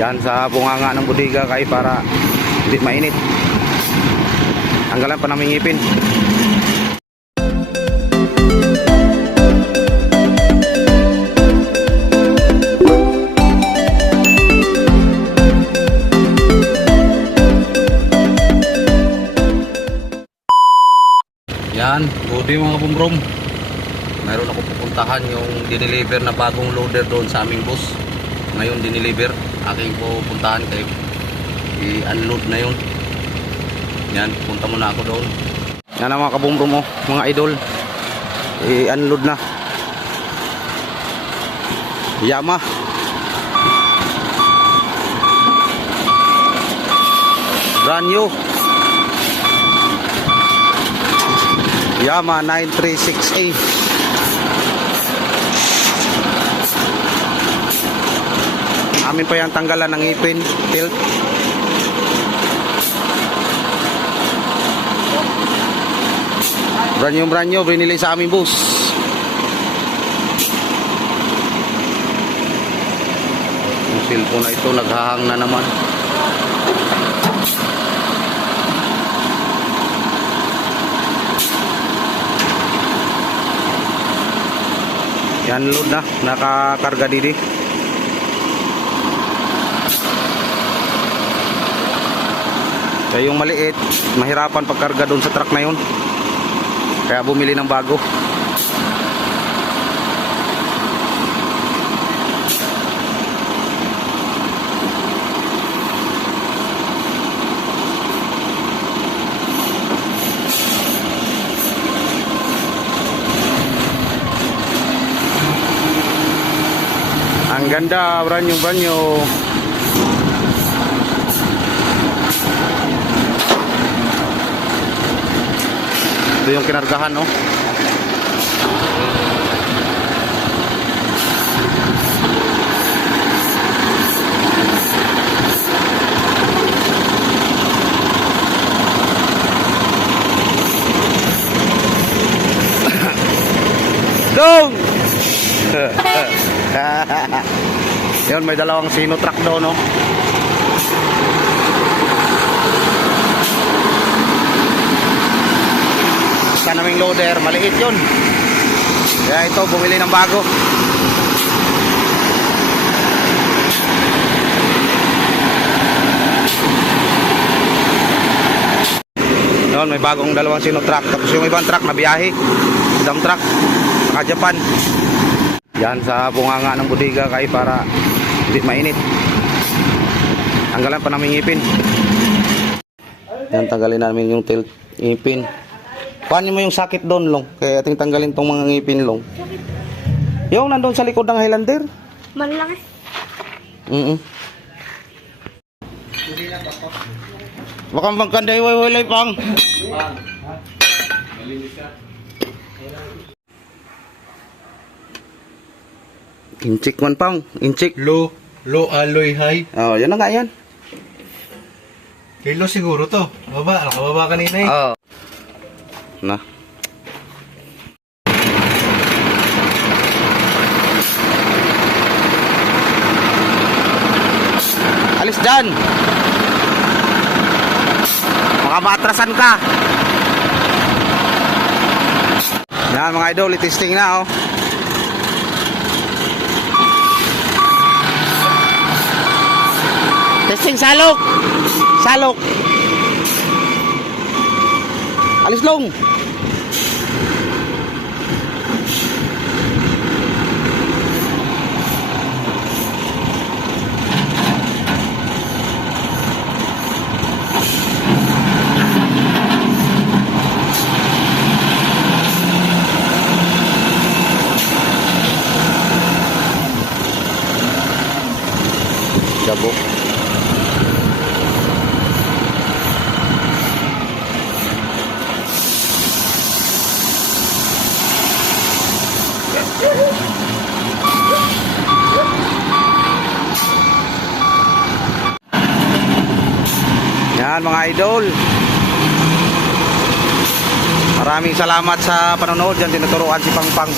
Yan sa bunganga ng bodega kay para hindi mainit. Tanggalan pa namin ngipin. Yan, good mga kabumrom. Mayroon ako pupuntahan yung dineliver na bagong loader doon sa aming bus. Ngayon dineliver, aking pupuntahan kay i-unload na yun. Yan, punta muna ako doon. Yan ang mga kabumrom mo, mga idol. I-unload na. Yama. Brand new. Yama 936A. Amin pa yung tanggalan ng ngipin, tilt. Brand new, binili sa aming bus. Yung cellphone na ito, naghahang na naman. Yan, load na, nakakarga didi. Kaya yung maliit, mahirapan pagkarga doon sa truck na yun. Kaya bumili ng bago. Ang ganda, brand new. Ito yung kinargahan, no? Dong! Yun, may dalawang sino truck doon, no? Sa naming loader, maliit yun. Kaya ito, bumili ng bago. Yun, may bagong dalawang sino truck. Tapos yung ibang truck na biyahe, dump truck, naka Japan. Yan sa bunganga ng bodega kay para hindi mainit. Tanggalan pa namin ngipin. Yan, tanggalin namin yung tilt ngipin. Paano mo yung sakit doon, Long? Kaya ating tanggalin tong mga ngipin, Long. Yung nandun sa likod ng Highlander. Malaki. Baka magkanda iwaiwalay pang. Inchik man pang. Inchik. Low alloy high. Oh, yan na nga yan. Kilo siguro to. Nakababa kanina eh. Oh. Na. Alis dyan. Baka maatrasan ka. Yan mga idol, itisting na, oh. Testing, salok. Salok. Alis, Long. Jabok. Yan mga idol, maraming salamat sa panonood. Yan, tinuturuan si Pangpang.